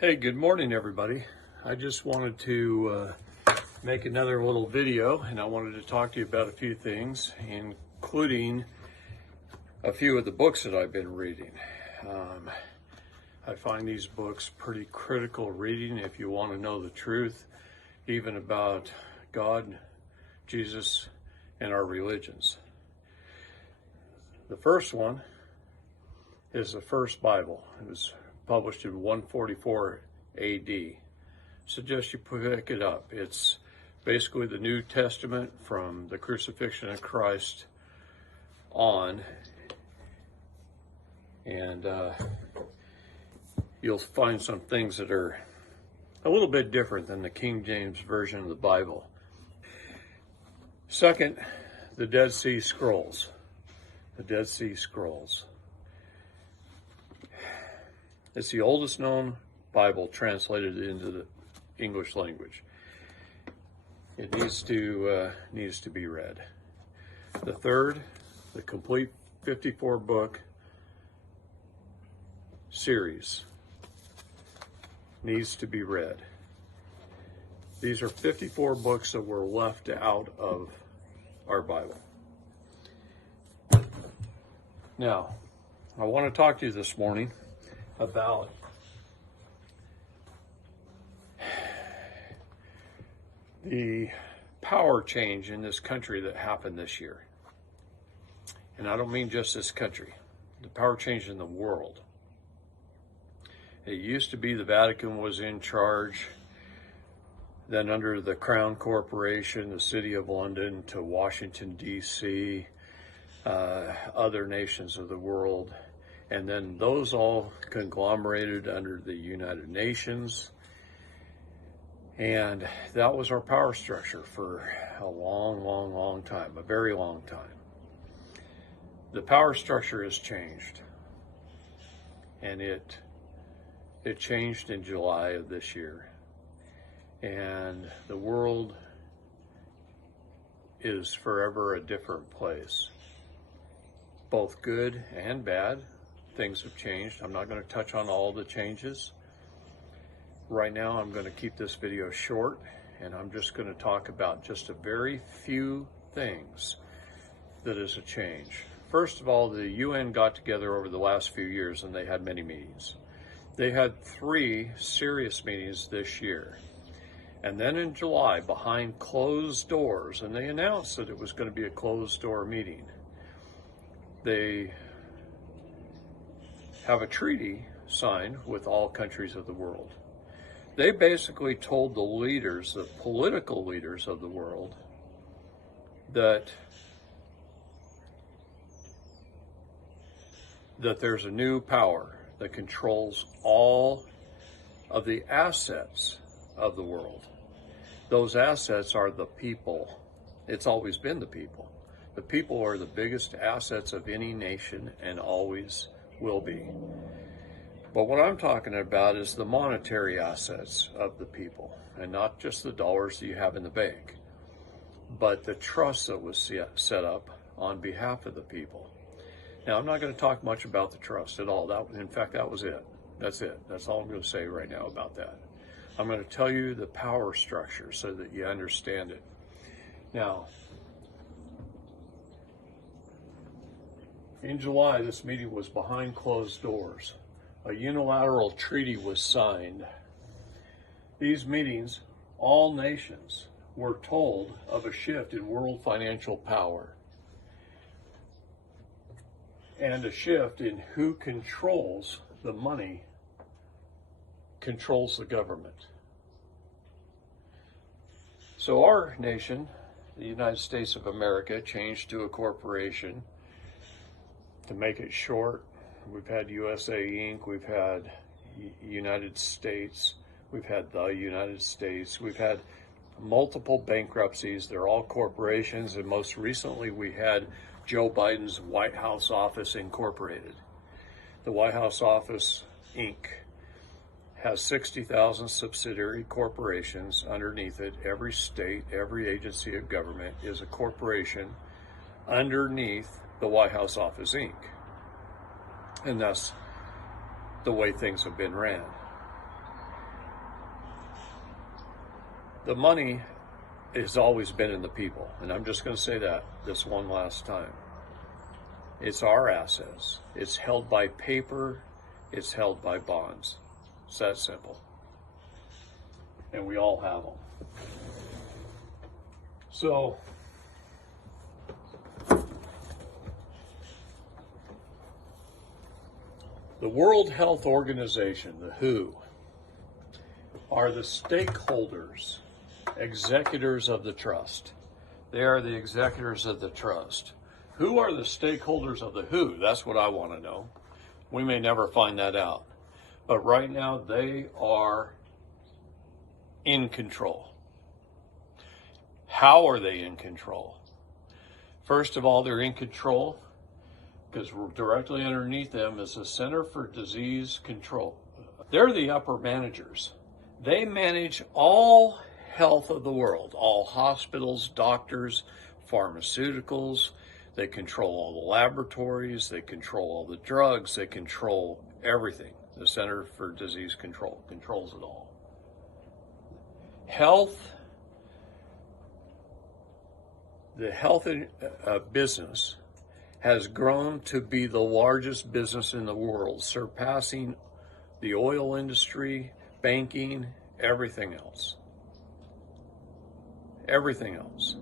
Hey, good morning, everybody. I just wanted to make another little video, and I wanted to talk to you about a few things, including a few of the books that I've been reading. I find these books pretty critical reading if you want to know the truth, even about God, Jesus, and our religions. The first one is the First Bible. It was published in 144 AD. Suggest you pick it up. It's basically the New Testament from the crucifixion of Christ on, and you'll find some things that are a little bit different than the King James Version of the Bible. Second, the Dead Sea Scrolls. The Dead Sea Scrolls. It's the oldest known Bible translated into the English language. It needs to be read. The third, the complete 54-book series, needs to be read. These are 54 books that were left out of our Bible. Now, I want to talk to you this morning about the power change in this country that happened this year. And I don't mean just this country, the power change in the world. It used to be the Vatican was in charge, then under the Crown Corporation, the City of London to Washington, D.C., other nations of the world. And then those all conglomerated under the United Nations. And that was our power structure for a long time, a very long time. The power structure has changed. And it changed in July of this year. And the world is forever a different place. Both good and bad. Things have changed. I'm not going to touch on all the changes. Right now, I'm going to keep this video short, and I'm just going to talk about just a very few things that is a change. First of all, the UN got together over the last few years, and they had many meetings. They had 3 serious meetings this year. And then in July, behind closed doors, and they announced that it was going to be a closed-door meeting, they have a treaty signed with all countries of the world. They basically told the leaders, the political leaders of the world, that there's a new power that controls all of the assets of the world. Those assets are the people. It's always been the people. The people are the biggest assets of any nation and always will be. But what I'm talking about is the monetary assets of the people, and not just the dollars that you have in the bank, but the trust that was set up on behalf of the people. Now, I'm not going to talk much about the trust at all. In fact, that was it. That's it. That's all I'm going to say right now about that. I'm going to tell you the power structure so that you understand it. Now, in July, this meeting was behind closed doors. A unilateral treaty was signed. These meetings, all nations were told of a shift in world financial power and a shift in who controls the money, controls the government. So our nation, the United States of America, changed to a corporation. To make it short, we've had USA Inc., we've had United States, we've had the United States, we've had multiple bankruptcies. They're all corporations, and most recently we had Joe Biden's White House Office Incorporated. The White House Office Inc. has 60,000 subsidiary corporations underneath it. Every state, every agency of government is a corporation underneath the White House Office Inc. And that's the way things have been ran. The money has always been in the people, and I'm just going to say that this one last time. It's our assets. It's held by paper. It's held by bonds. It's that simple. And we all have them. So, the World Health Organization, the WHO, are the stakeholders, executors of the trust. They are the executors of the trust. Who are the stakeholders of the WHO? That's what I want to know. We may never find that out. But right now, they are in control. How are they in control? First of all, they're in control because directly underneath them is the Center for Disease Control. They're the upper managers. They manage all health of the world, all hospitals, doctors, pharmaceuticals. They control all the laboratories, they control all the drugs, they control everything. The Center for Disease Control controls it all. Health, the health business has grown to be the largest business in the world, surpassing the oil industry, banking, everything else. Everything else.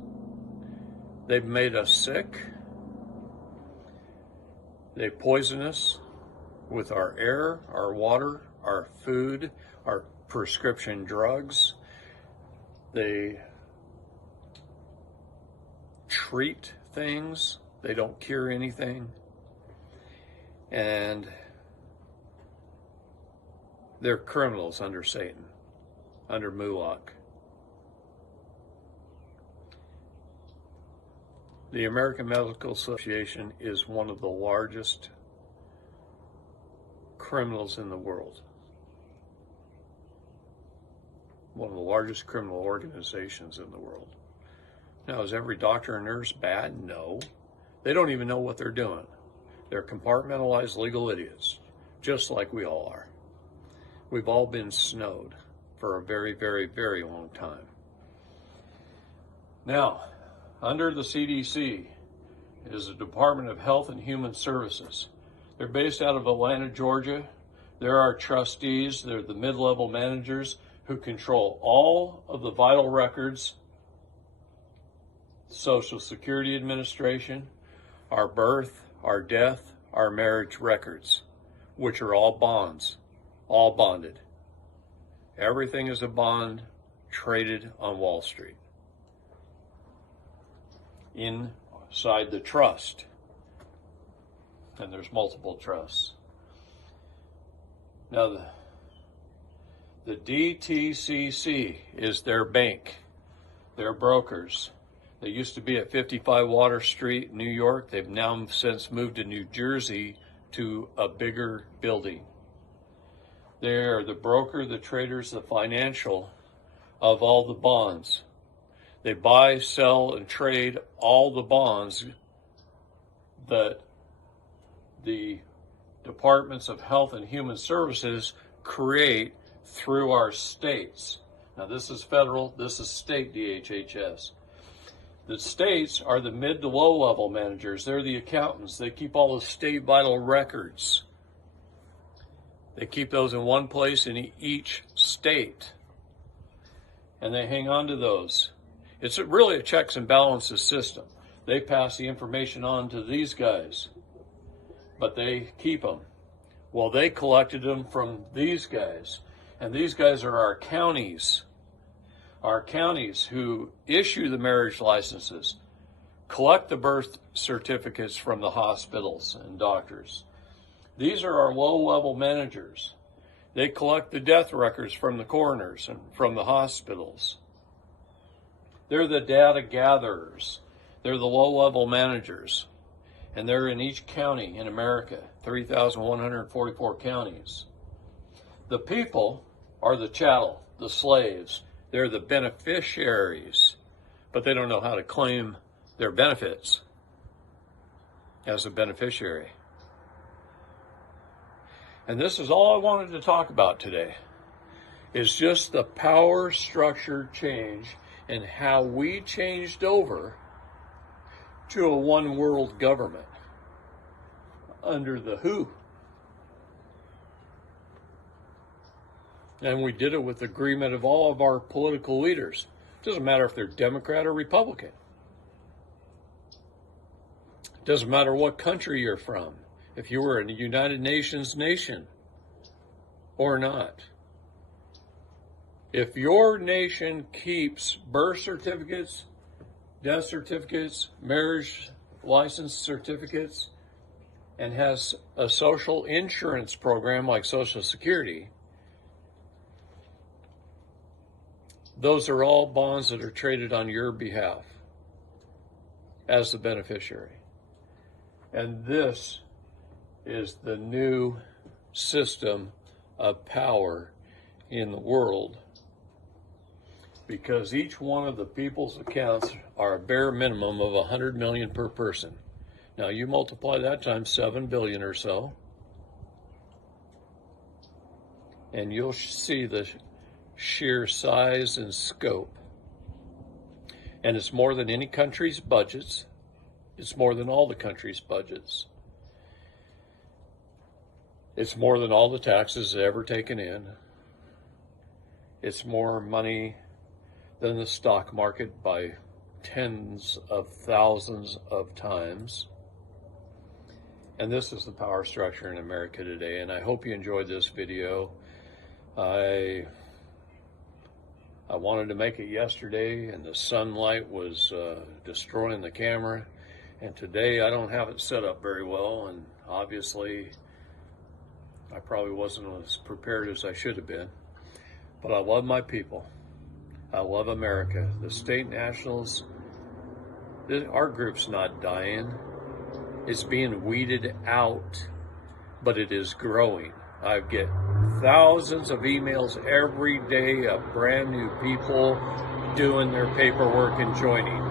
They've made us sick. They poison us with our air, our water, our food, our prescription drugs. They treat things. They don't cure anything. And they're criminals under Satan, under Moloch. The American Medical Association is one of the largest criminals in the world. One of the largest criminal organizations in the world. Now, is every doctor and nurse bad? No. They don't even know what they're doing. They're compartmentalized legal idiots, just like we all are. We've all been snowed for a very, very, very long time. Now, under the CDC is the Department of Health and Human Services. They're based out of Atlanta, Georgia. They're our trustees. They're the mid-level managers who control all of the vital records, Social Security Administration, our birth, our death, our marriage records, which are all bonds, all bonded. Everything is a bond traded on Wall Street. Inside the trust, and there's multiple trusts. Now, the DTCC is their bank, their brokers. They used to be at 55 Water Street, New York. They've now since moved to New Jersey to a bigger building. They are the broker, the traders, the financial of all the bonds. They buy, sell, and trade all the bonds that the Departments of Health and Human Services create through our states. Now, this is federal, this is state DHHS. The states are the mid to low level managers. They're the accountants. They keep all the state vital records. They keep those in one place in each state. And they hang on to those. It's really a checks and balances system. They pass the information on to these guys, but they keep them. Well, they collected them from these guys. And these guys are our counties. Our counties who issue the marriage licenses, collect the birth certificates from the hospitals and doctors. These are our low-level managers. They collect the death records from the coroners and from the hospitals. They're the data gatherers. They're the low-level managers. And they're in each county in America, 3,144 counties. The people are the chattel, the slaves. They're the beneficiaries, but they don't know how to claim their benefits as a beneficiary. And this is all I wanted to talk about today. It's just the power structure change and how we changed over to a one world government under the WHO. And we did it with agreement of all of our political leaders. It doesn't matter if they're Democrat or Republican. It doesn't matter what country you're from, if you were a United Nations nation or not. If your nation keeps birth certificates, death certificates, marriage license certificates, and has a social insurance program like Social Security, those are all bonds that are traded on your behalf as the beneficiary. And this is the new system of power in the world, because each one of the people's accounts are a bare minimum of 100 million per person. Now you multiply that times 7 billion or so, and you'll see the sheer size and scope. And it's more than any country's budgets. It's more than all the country's budgets. It's more than all the taxes ever taken in. It's more money than the stock market by tens of thousands of times. And this is the power structure in America today. And I hope you enjoyed this video. I wanted to make it yesterday, and the sunlight was destroying the camera. And today I don't have it set up very well, and obviously I probably wasn't as prepared as I should have been. But I love my people. I love America. The state nationals, our group's not dying. It's being weeded out, but it is growing. I get thousands of emails every day of brand new people doing their paperwork and joining.